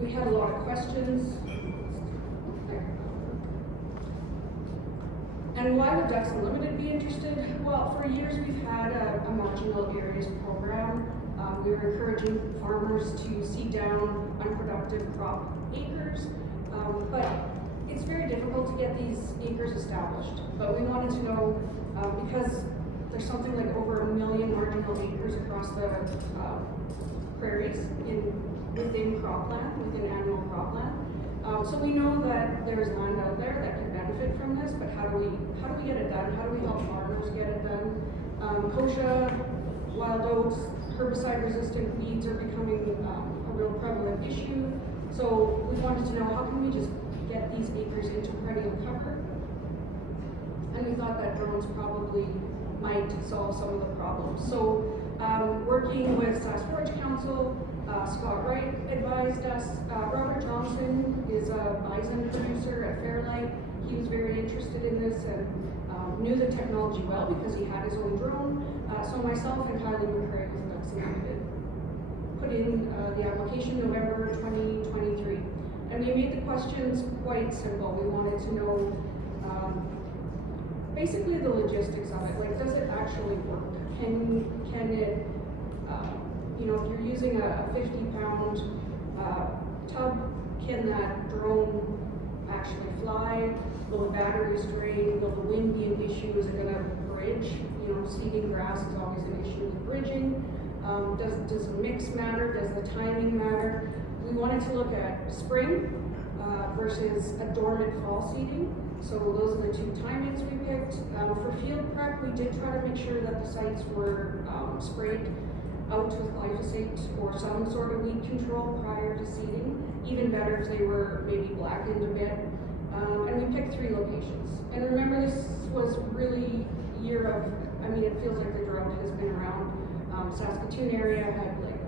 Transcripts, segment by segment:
We had a lot of questions. And why would Ducks Unlimited be interested? Well, for years we've had a marginal areas program. We were encouraging farmers to seed down unproductive crop acres, but it's very difficult to get these acres established. But we wanted to know, because there's something like over 1 million marginal acres across the prairies within cropland, within annual cropland. So we know that there's land out there that can benefit from this, but how do we get it done? How do we help farmers get it done? Kochia, wild oats, herbicide-resistant weeds are becoming a real prevalent issue. So we wanted to know, how can we just get these acres into perennial cover? And we thought that drones probably might solve some of the problems. So working with Sask Forage Council, Scott Wright advised us. Robert Johnson is a bison producer at Fairlight. He was very interested in this and knew the technology well because he had his own drone. So myself and Kylie McCrae with Ducks Unlimited put in the application November 2023. And we made the questions quite simple. We wanted to know basically the logistics of it. Like, does it actually work? Can it, you know, if you're using a 50-pound tub, can that drone actually fly? Will the batteries drain? Will the wind be an issue? Is it going to bridge? You know, seeding grass is always an issue with bridging. Does mix matter? Does the timing matter? We wanted to look at spring versus a dormant fall seeding. So those are the two timings we picked. For field prep, we did try to make sure that the sites were sprayed out with glyphosate or some sort of weed control prior to seeding. Even better if they were maybe blackened a bit. And we picked 3 locations. And remember, this was really year of, I mean, it feels like the drought has been around. Saskatoon area had like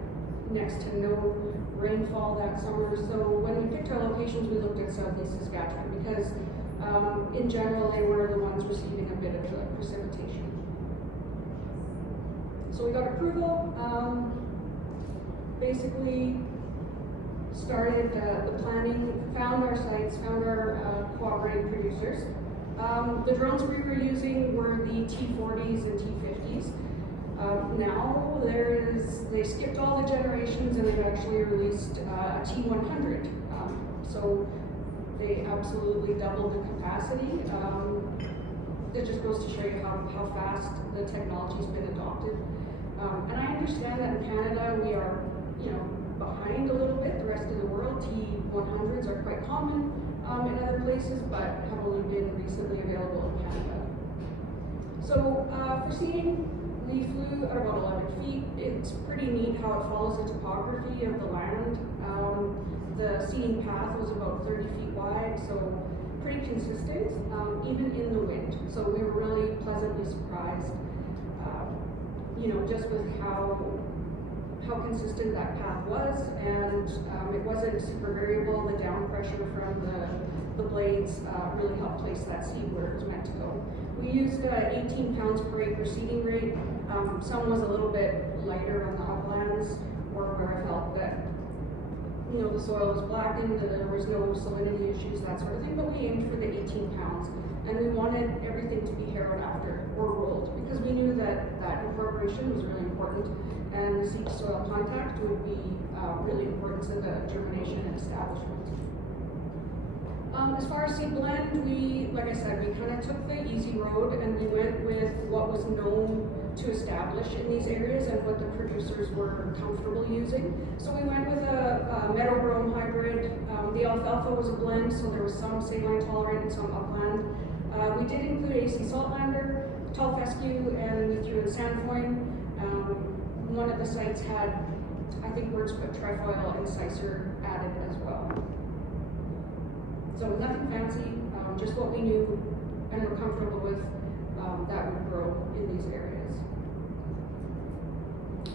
next to no rainfall that summer. So when we picked our locations, we looked at southeast Saskatchewan because in general, they were the ones receiving a bit of the precipitation. So we got approval, basically started the planning, found our sites, found our cooperating producers. The drones we were using were the T40s and T50s. Now they skipped all the generations and they've actually released a T100. So they absolutely doubled the capacity. It just goes to show you how fast the technology's been adopted. And I understand that in Canada we are, you know, behind a little bit. The rest of the world, T100s are quite common in other places, but have only been recently available in Canada. So for seeding, we flew at about 11 feet. It's pretty neat how it follows the topography of the land. The seeding path was about 30 feet wide, so pretty consistent, even in the wind. So we were really pleasantly surprised, you know, just with how consistent that path was, and it wasn't super variable. The down pressure from the blades really helped place that seed where it was meant to go. We used 18 pounds per acre seeding rate. Some was a little bit lighter on the uplands, or where I felt that, you know, the soil was blackened, there was no salinity issues, that sort of thing, but we aimed for the 18 pounds. And we wanted everything to be harrowed after, or rolled, because we knew that incorporation was really important, and the seed soil contact would be really important to the germination and establishment. As far as seed blend, like I said, we kind of took the easy road and we went with what was known to establish in these areas and what the producers were comfortable using. So we went with a meadow brome hybrid. The alfalfa was a blend, so there was some saline tolerant and some upland. We did include AC Saltlander, tall fescue, and we threw in sandfoin. One of the sites had, I think words put trefoil and sicer added as well. So nothing fancy, just what we knew and were comfortable with that would grow in these areas.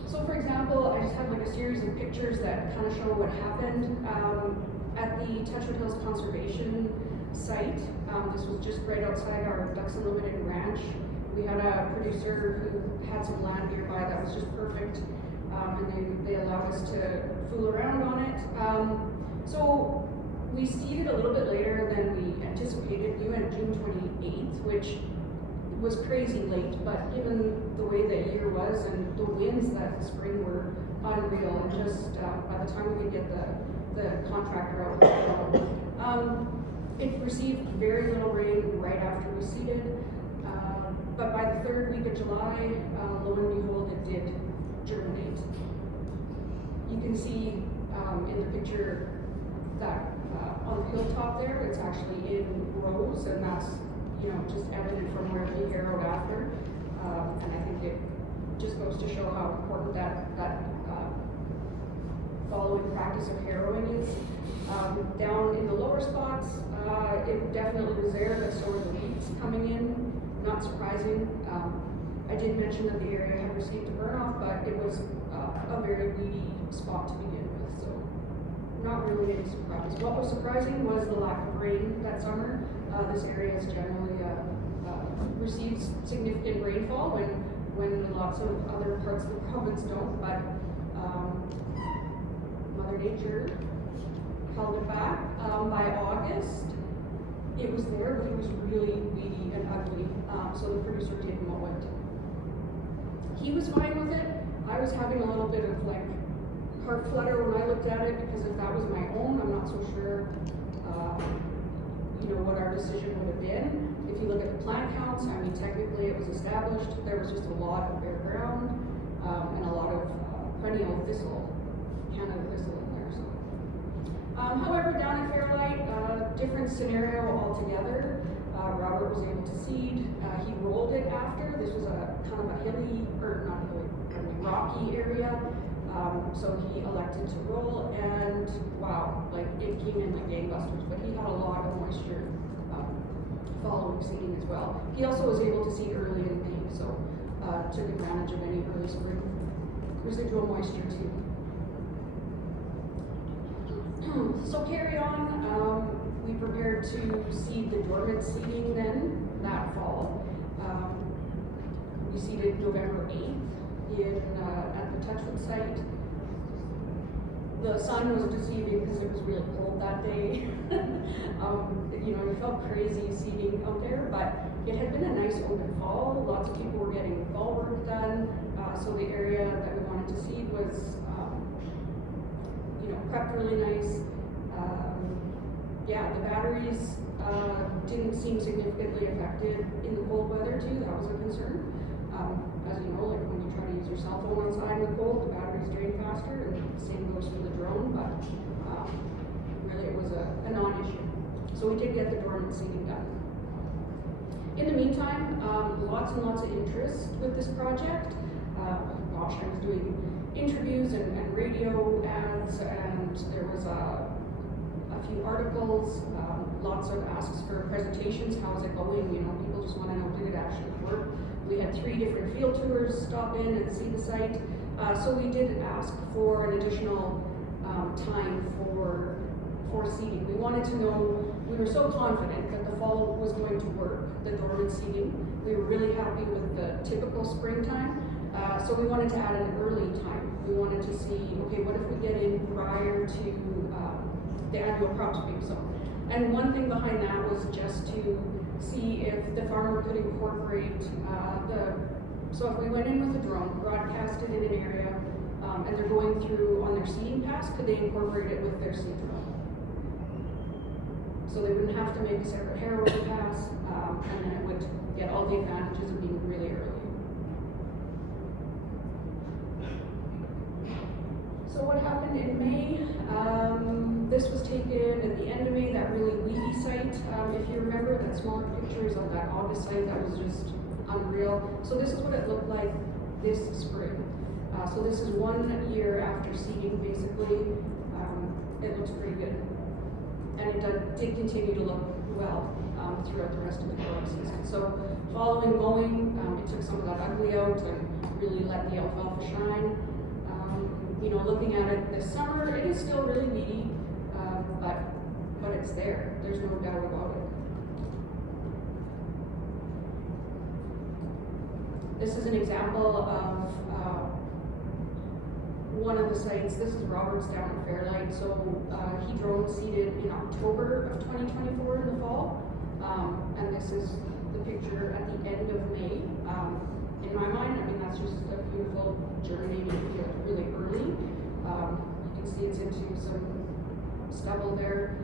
So for example, I just have like a series of pictures that kind of show what happened at the Touchwood Hills Conservation site. This was just right outside our Ducks Unlimited ranch. We had a producer who had some land nearby that was just perfect, and they allowed us to fool around on it. So we seeded a little bit later than we anticipated. We went June 28th, which was crazy late, but given the way the year was and the winds that spring were unreal, and just by the time we could get the contractor out, it received very little rain right after we seeded, but by the third week of July, lo and behold, it did germinate. You can see in the picture that on the hilltop there, it's actually in rows, and that's just evident from where we harrowed after. And I think it just goes to show how important that following practice of harrowing is. Down in the lower spots, it definitely was there, but so were the weeds coming in. Not surprising. I did mention that the area had received a burn off, but it was a very weedy spot to begin with, so not really any surprise. What was surprising was the lack of rain that summer. This area has generally receives significant rainfall when lots of other parts of the province don't, but Mother Nature held it back. By August, it was there, but it was really weedy and ugly, so the producer did mow it. He was fine with it. I was having a little bit of heart flutter when I looked at it, because if that was my own, I'm not so sure what our decision would have been. If you look at the plant counts, I mean, technically it was established. There was just a lot of bare ground and a lot of perennial thistle, Canada thistle in there. So, however, down at Fairlight, different scenario altogether. Robert was able to seed. He rolled it after. This was a kind of a hilly, or not hilly, rocky area. So he elected to roll, and wow, it came in like gangbusters, but he had a lot of moisture following seeding as well. He also was able to seed early in May, so took advantage of any early spring residual moisture too. So carry on, we prepared to seed the dormant seeding then that fall. We seeded November 8th at the Touchwood site. The sun was deceiving because it was really cold that day. It felt crazy seeding out there, but it had been a nice open fall. Lots of people were getting fall work done, so the area that we wanted to seed was, prepped really nice. The batteries didn't seem significantly affected in the cold weather too. That was a concern. As you know, when you try to use your cell phone outside in the cold, the batteries drain faster, and the same goes for the drone, but really it was a non-issue. So we did get the dormant seeding done. In the meantime, lots and lots of interest with this project. I was doing interviews and radio ads, and there was a few articles, lots of asks for presentations. How is it going? People just want to know, did it actually work? We had 3 different field tours stop in and see the site. So we did ask for an additional time for seeding. We wanted to know, we were so confident that the fall was going to work, the dormant seeding. We were really happy with the typical springtime. So we wanted to add an early time. We wanted to see, okay, what if we get in prior to the annual crops being sown? And one thing behind that was just to see if the farmer could incorporate so if we went in with a drone, broadcast it in an area, and they're going through on their seeding pass, could they incorporate it with their seed drone? So they wouldn't have to make a separate harrowing pass, and then it would get all the advantages of being really early. So what happened in May? This was taken at the end of May, that really weedy site. If you remember that smaller pictures of that August site, that was just unreal. So this is what it looked like this spring. So this is 1 year after seeding, basically. It looks pretty good. And it did continue to look well throughout the rest of the growing season. So following mowing, it took some of that ugly out and really let the alfalfa shine. Looking at it this summer, it is still really weedy, but it's there. There's no doubt about it. This is an example of one of the sites, this is Roberts down in Fairlight, so he drone seeded in October of 2024 in the fall, and this is the picture at the end of May. In my mind, I mean, that's just a beautiful germinating field, really early. You can see it's into some stubble there.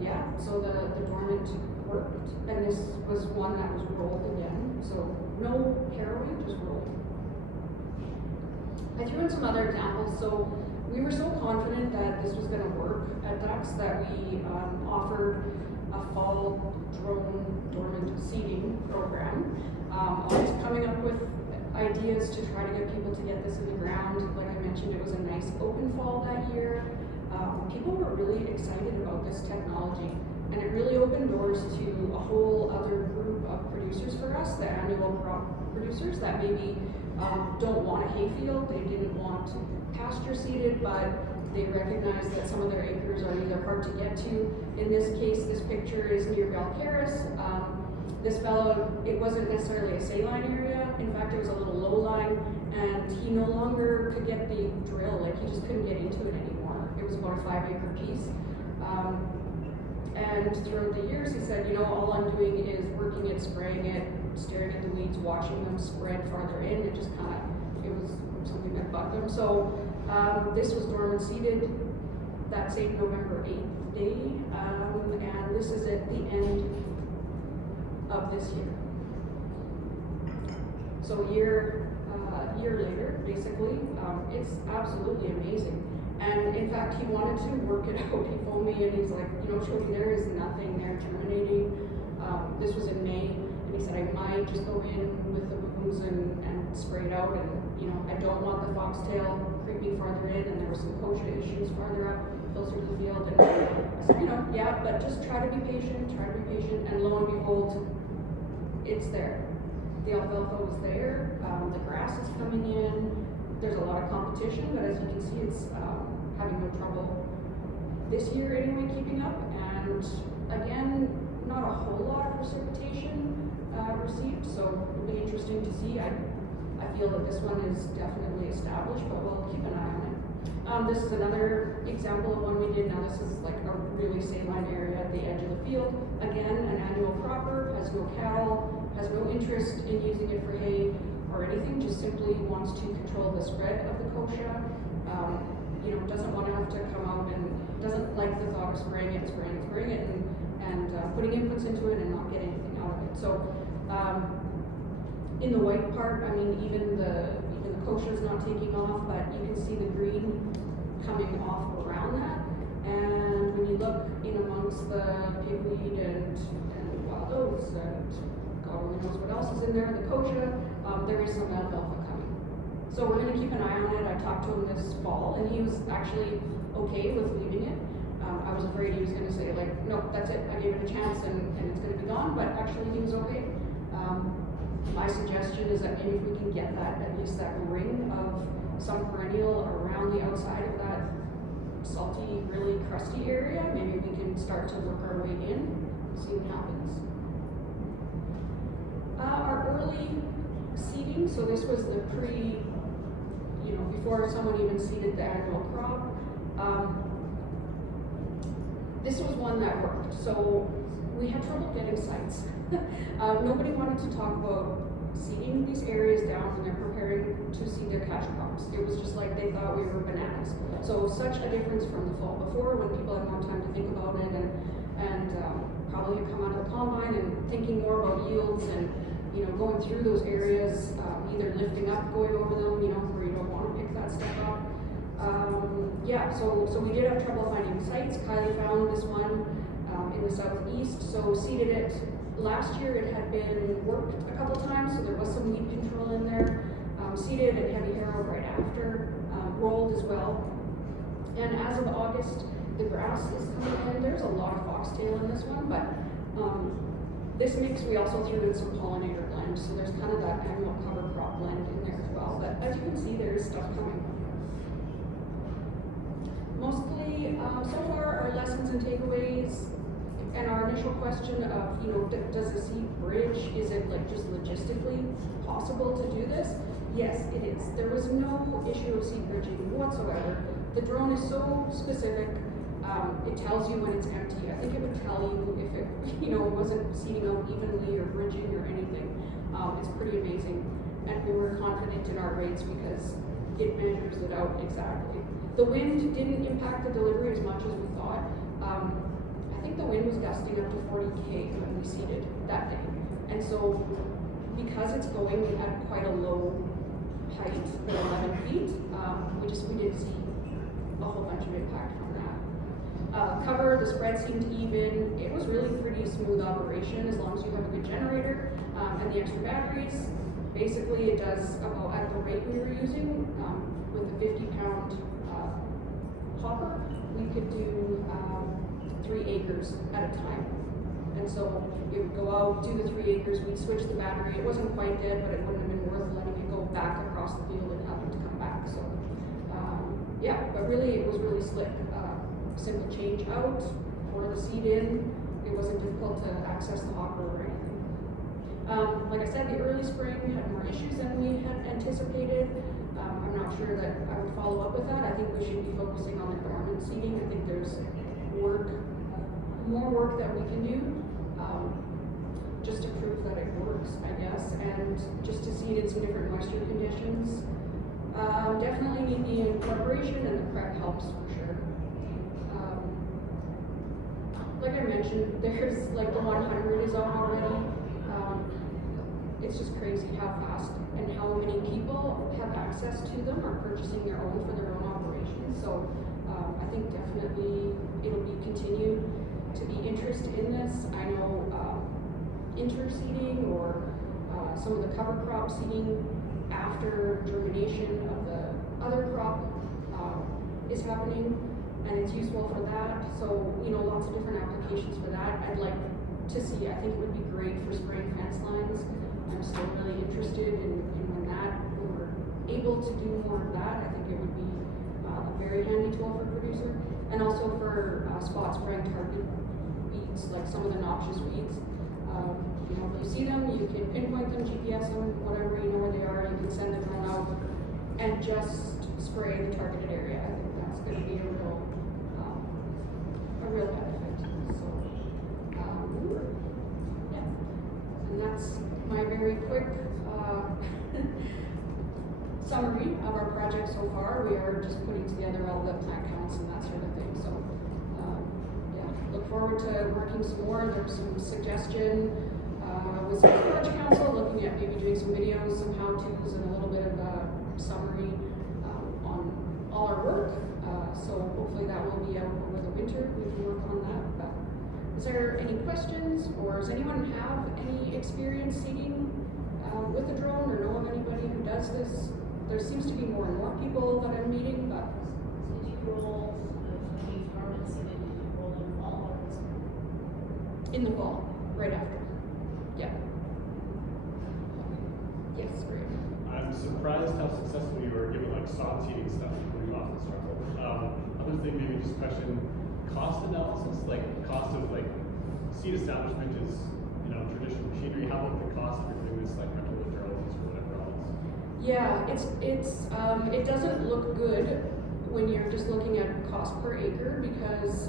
Yeah, so the dormant worked, and this was one that was rolled again, so no harrowing, just rolled. I threw in some other examples. So we were so confident that this was going to work at Ducks that we offered a fall drone dormant seeding program. Always coming up with ideas to try to get people to get this in the ground. Like I mentioned, it was a nice open fall that year. People were really excited about this technology, and it really opened doors to a whole other group of producers for us, the annual crop producers that maybe don't want a hayfield, they didn't want pasture seeded, but they recognize that some of their acres are either hard to get to. In this case, this picture is near Belcaris. This fellow, it wasn't necessarily a saline area. In fact, it was a little low line, and he no longer could get the drill, like he just couldn't get into it anymore. It was about a 5-acre piece. And throughout the years, he said, you know, all I'm doing is working it, spraying it, staring at the weeds, watching them spread farther in. It just kind of, it was something that bugged him. So this was dormant seeded that same November 8th day, and this is at the end of this year. So a year later, basically, it's absolutely amazing. And in fact, he wanted to work it out. He phoned me and he's like, you know, Jodie, there is nothing there germinating. This was in May, and he said, I might just go in with the booms and spray it out. And, you know, I don't want the foxtail creeping farther in, and there were some kochia issues farther up, closer to the field. And I said, you know, yeah, but just try to be patient, and lo and behold, it's there. The alfalfa was there, the grass is coming in, there's a lot of competition, but as you can see, it's having no trouble this year anyway keeping up. And again, not a whole lot of precipitation received, so it'll be interesting to see. I feel that this one is definitely established, but we'll keep an eye on it. This is another example of one we did. Now this is like a really saline area at the edge of the field. Again, an annual cropper, has no cattle, has no interest in using it for hay or anything, just simply wants to control the spread of the kochia. You know, doesn't want to have to come out and doesn't like the thought of spraying it and putting inputs into it and not getting anything out of it. So in the white part, I mean, even the kochia is not taking off, but you can see the green coming off around that. And when you look in amongst the pigweed and wild oats and God only knows what else is in there, the kochia, there is some alfalfa coming. So we're going to keep an eye on it. I talked to him this fall, and he was actually okay with leaving it. I was afraid he was going to say, like, no, that's it. I gave it a chance, and it's going to be gone. But actually, he was okay. My suggestion is that maybe if we can get that, at least that ring of some perennial around the outside of that salty, really crusty area, maybe we can start to work our way in, see what happens. Our early seeding, so this was the before someone even seeded the annual crop. This was one that worked. So we had trouble getting sites. Nobody wanted to talk about seeding these areas down when they're preparing to seed their cash crops. It was just like they thought we were bananas. So such a difference from the fall before, when people had more time to think about it and probably had come out of the combine and thinking more about yields and going through those areas, either lifting up, going over them, where you don't want to pick that stuff up. So we did have trouble finding sites. Kylie found this one in the southeast, so seeded it. Last year it had been worked a couple times, so there was some weed control in there. Seeded at heavy harrow right after, rolled as well. And as of August, the grass is coming in. There's a lot of foxtail in this one, but this mix we also threw in some pollinator blend, so there's kind of that annual cover crop blend in there as well. But as you can see, there is stuff coming. Mostly, so far, our lessons and takeaways and our initial questions question of, you know, does the seed bridge, is it like just logistically possible to do this? Yes, it is. There was no issue of seed bridging whatsoever. The drone is so specific. It tells you when it's empty. I think it would tell you if it, you know, wasn't seeding out evenly or bridging or anything. It's pretty amazing. And we were confident in our rates because it measures it out exactly. The wind didn't impact the delivery as much as we thought. I think the wind was gusting up to 40 km when we seeded that day. And so because it's going at quite a low height, 11 feet, we did see a whole bunch of impact from that. Cover, the spread seemed even. It was really pretty smooth operation as long as you have a good generator and the extra batteries. Basically, it does about at the rate we were using with a 50-pound hopper, we could do 3 acres at a time. And so it would go out, do the 3 acres, we'd switch the battery. It wasn't quite dead, but it wouldn't have been worth letting it go back across the field and having to come back. So yeah, but really it was really slick. Simple change out, pour the seed in. It wasn't difficult to access the hopper or anything. Like I said, the early spring had more issues than we had anticipated. I'm not sure that I would follow up with that. I think we should be focusing on the dormant seeding. I think there's more work that we can do, just to prove that it works, I guess, and just to seed in some different moisture conditions. Definitely need the incorporation, and the prep helps for sure. Like I mentioned, there's like the 100 is on already. It's just crazy how fast and how many people have access to them or purchasing their own for their own operations. So I think definitely it'll be continued to be interest in this. I know interseeding or some of the cover crop seeding after germination of the other crop is happening, and it's useful for that. So, you know, lots of different applications for that. I'd like to see, I think it would be great for spraying fence lines. I'm still really interested in when we're able to do more of that. I think it would be a very handy tool for a producer, and also for spot spraying target weeds, like some of the noxious weeds. You know, if you see them, you can pinpoint them, GPS them, whatever, you know where they are. You can send the drone out and just spray the targeted area. I think that's going to be a real benefit. So, yeah, and that's my very quick summary of our project so far. We are just putting together all the plant counts and that sort of thing. So, yeah, look forward to working some more. There's some suggestion with some Forage Council, looking at maybe doing some videos, some how-tos, and a little bit of a summary on all our work. So hopefully that will be out over the winter. We can work on that. But is there any questions, or does anyone have any experience seeding with a drone, or know of anybody who does this? There seems to be more and more people that I'm meeting, but did you roll the garments and then you roll in fall or in the fall, right after. Yeah. Yes, great. I'm surprised how successful you were given like sod seeding stuff coming off the struggle. Other thing, maybe just question cost analysis, like cost of like seed establishment is, you know, traditional machinery. How about the cost of doing this like rental of drones or whatever else? Yeah, it doesn't look good when you're just looking at cost per acre because,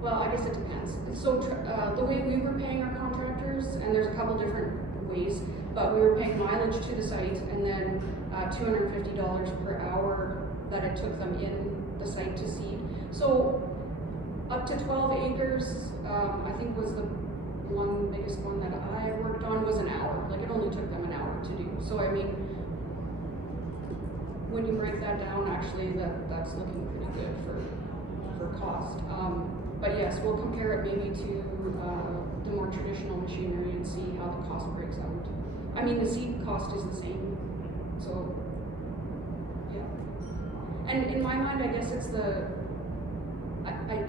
well, I guess it depends. So the way we were paying our contractors, and there's a couple different ways, but we were paying mileage to the site and then $250 per hour that it took them in the site to seed. So up to 12 acres, I think was the biggest one that I worked on was an hour. Like it only took them an hour to do. So I mean, when you break that down, actually that's looking pretty good for cost. But yes, we'll compare it maybe to the more traditional machinery and see how the cost breaks out. I mean, the seed cost is the same, so yeah. And in my mind, I guess it's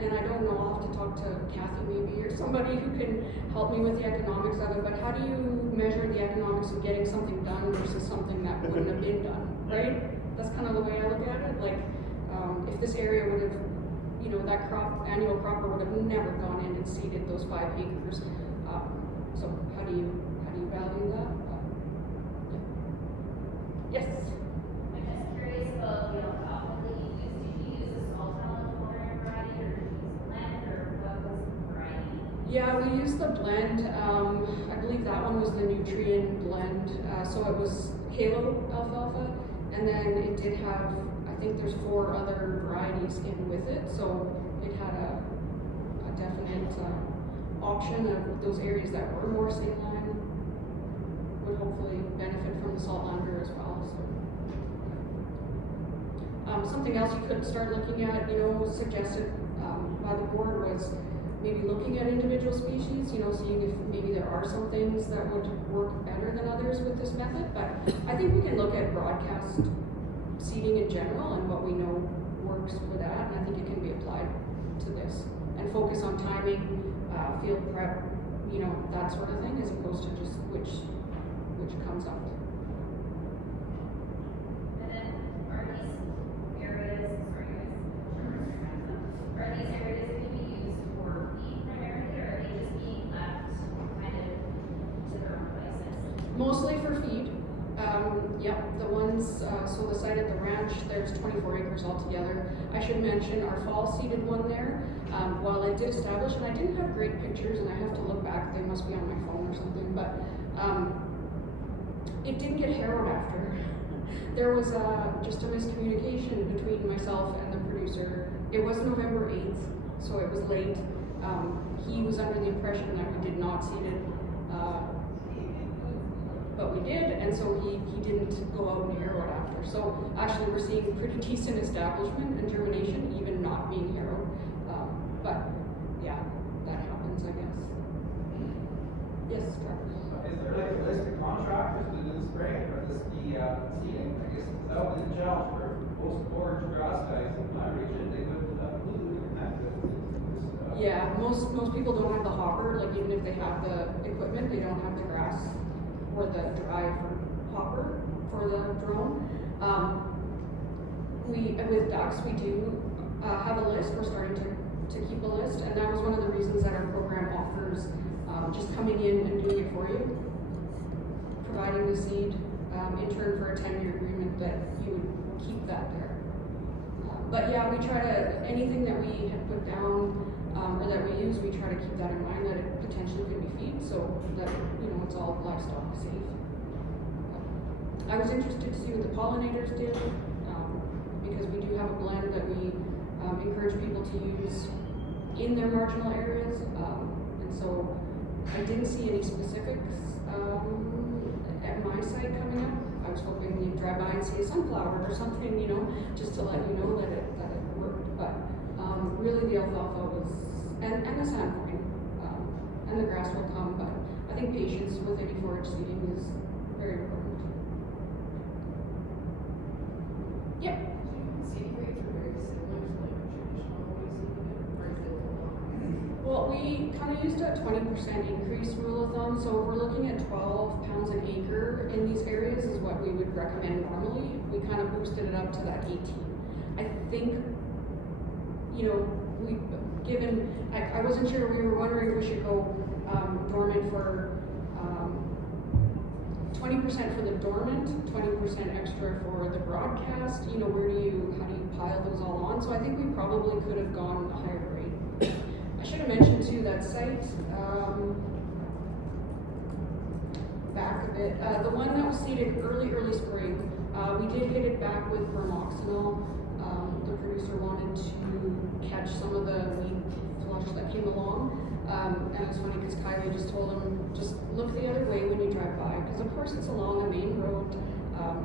and I don't know, I'll have to talk to Kathy maybe or somebody who can help me with the economics of it, but how do you measure the economics of getting something done versus something that wouldn't have been done, right? That's kind of the way I look at it. Like, if this area would have, you know, that annual cropper would have never gone in and seeded those 5 acres. So how do you value that? Yes? I'm just curious about the alfalfa that you used. Did you use a small town variety, or did you use blend, or what was the variety? Yeah, we used the blend. I believe that one was the nutrient blend. So it was Halo alfalfa, and then it did have, I think there's 4 other varieties in with it. So it had a definite option of those areas that were more saline would hopefully benefit from the saltlander as well. So. Something else you could start looking at, you know, suggested by the board was maybe looking at individual species, you know, seeing if maybe there are some things that would work better than others with this method. But I think we can look at broadcast seeding in general and what we know works for that, and I think it can be applied to this. And focus on timing, field prep, you know, that sort of thing, as opposed to just which comes up. And then, are these areas, are these areas that can be used for feed primarily, or are they just being left kind of to their own devices? Mostly for feed. Yep, the ones, so the site at the ranch, there's 24 acres altogether. I should mention our fall seeded one there. While it did establish, and I didn't have great pictures, and I have to look back, they must be on my phone or something, but it didn't get harrowed after. There was just a miscommunication between myself and the producer. It was November 8th, so it was late. He was under the impression that we did not seed it, but we did, and so he didn't go out and harrow it after. So actually we're seeing pretty decent establishment and germination, even not being harrowed. But yeah, that happens, I guess. Yes, Travis? Is there like a list of contractors to do the spraying or the seeding? I guess that would be the challenge for most forage grass guys in my region. They wouldn't have a clue to connect it. Yeah, most people don't have the hopper. Like even if they have the equipment, they don't have the grass or the drive hopper for the drone. With ducks, we do have a list. We're starting to keep a list, and that was one of the reasons that our program offers just coming in and doing it for you, providing the seed in turn for a 10-year agreement that you would keep that there. But yeah, we try to, anything that we have put down or that we use, we try to keep that in mind that it potentially could be feed, so that, you know, it's all livestock safe. I was interested to see what the pollinators did, because we do have a blend that we encourage people to use in their marginal areas, and so I didn't see any specifics at my site coming up. I was hoping you'd drive by and see a sunflower or something, you know, just to let you know that it worked. But really the alfalfa was, and the sandpine, and the grass will come, but I think patience with any forage seeding is very important. Yep. Seeding rates are very similar to like traditional way of seeding it, or is it a lot? Well, we kind of used a 20% increase rule of thumb, so if we're looking at 12 pounds an acre in these areas is what we would recommend normally. We kind of boosted it up to that 18. I think, you know, I wasn't sure, we were wondering if we should go dormant for 20% for the dormant, 20% extra for the broadcast. You know, how do you pile those all on? So I think we probably could have gone a higher rate. I should have mentioned too, that site, back a bit, the one that was seeded early spring, we did hit it back with bromoxynil. The producer wanted to catch some of the weed flush that came along. And it's funny because Kylie just told him, just look the other way when you drive by, because of course it's along a main road,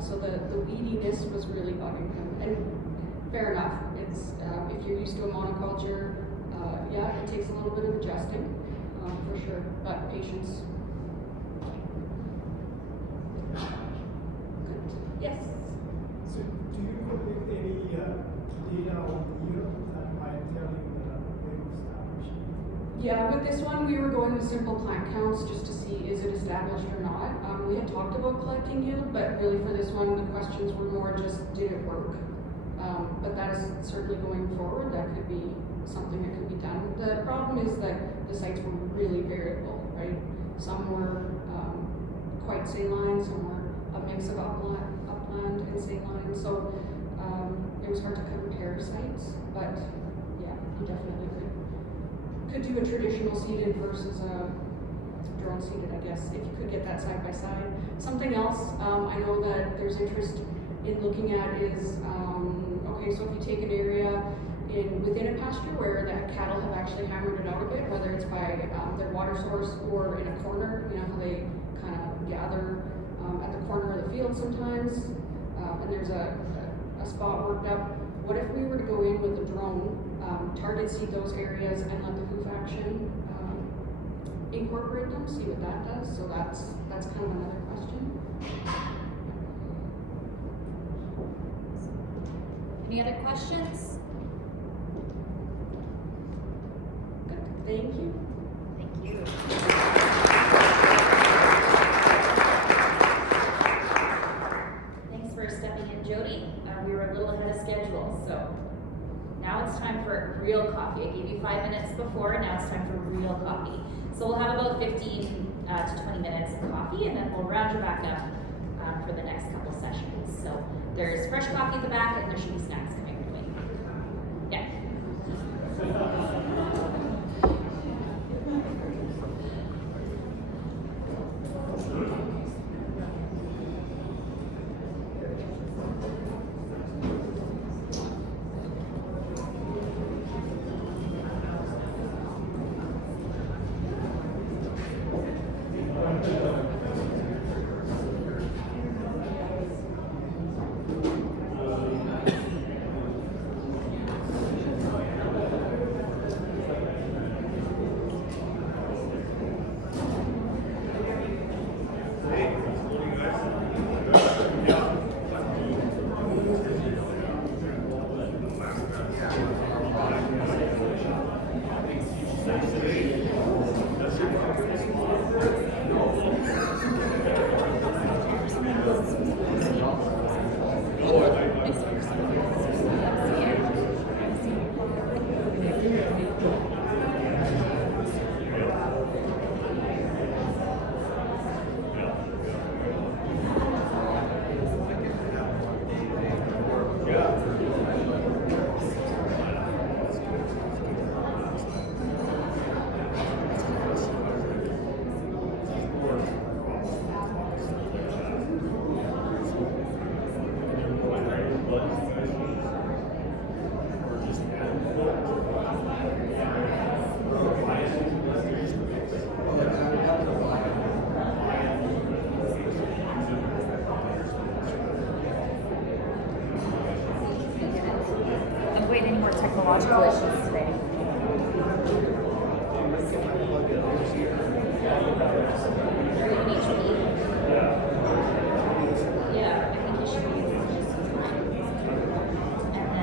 so the weediness was really bugging him. And fair enough, it's if you're used to a monoculture, yeah, it takes a little bit of adjusting, for sure, but patience. Good. Yes? So do you collect any data on yield that might tell you that they will establish? Yeah, with this one, we were going with simple plant counts just to see is it established or not. We had talked about collecting yield, but really for this one, the questions were more just did it work? But that is certainly going forward, that could be something that could be done. The problem is that the sites were really variable, right? Some were quite saline, some were a mix of upland and saline, so it was hard to compare sites, but yeah, you definitely could do a traditional seeded versus a drone seeded, I guess, if you could get that side by side. Something else I know that there's interest in looking at is, okay, so if you take an area within a pasture where the cattle have actually hammered it out a bit, whether it's by their water source or in a corner, you know how they kind of gather at the corner of the field sometimes, and there's a spot worked up. What if we were to go in with a drone, target seed those areas and let the hoof action incorporate them, see what that does? So that's kind of another question. Any other questions? Good, thank you. Thank you. Thanks for stepping in, Jodie. We were a little ahead of schedule, so now it's time for real coffee. I gave you 5 minutes before, now it's time for real coffee. So we'll have about 15 to 20 minutes of coffee, and then we'll round you back up for the next couple sessions. So there's fresh coffee at the back, and there should be snacks coming your way. Yeah. Avoid any more technological issues today. Yeah, I think you should be. And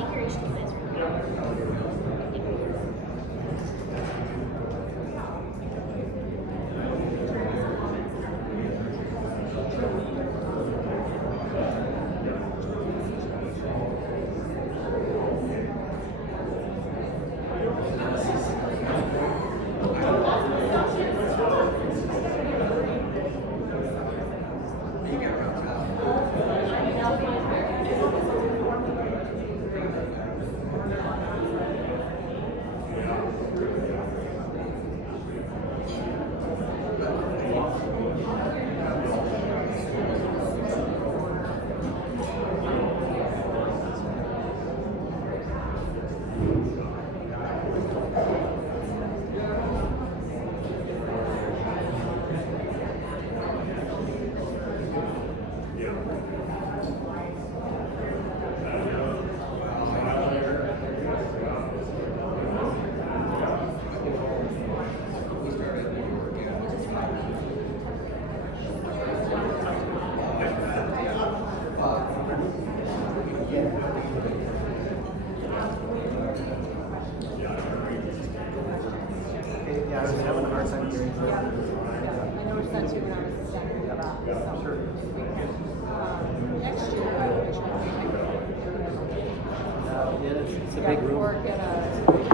then here's the hard time hearing. Yeah, I noticed that too when I was standing up. So, Sure. if we can, next year, I will try to make Yeah, it's a Yeah, big room. or get a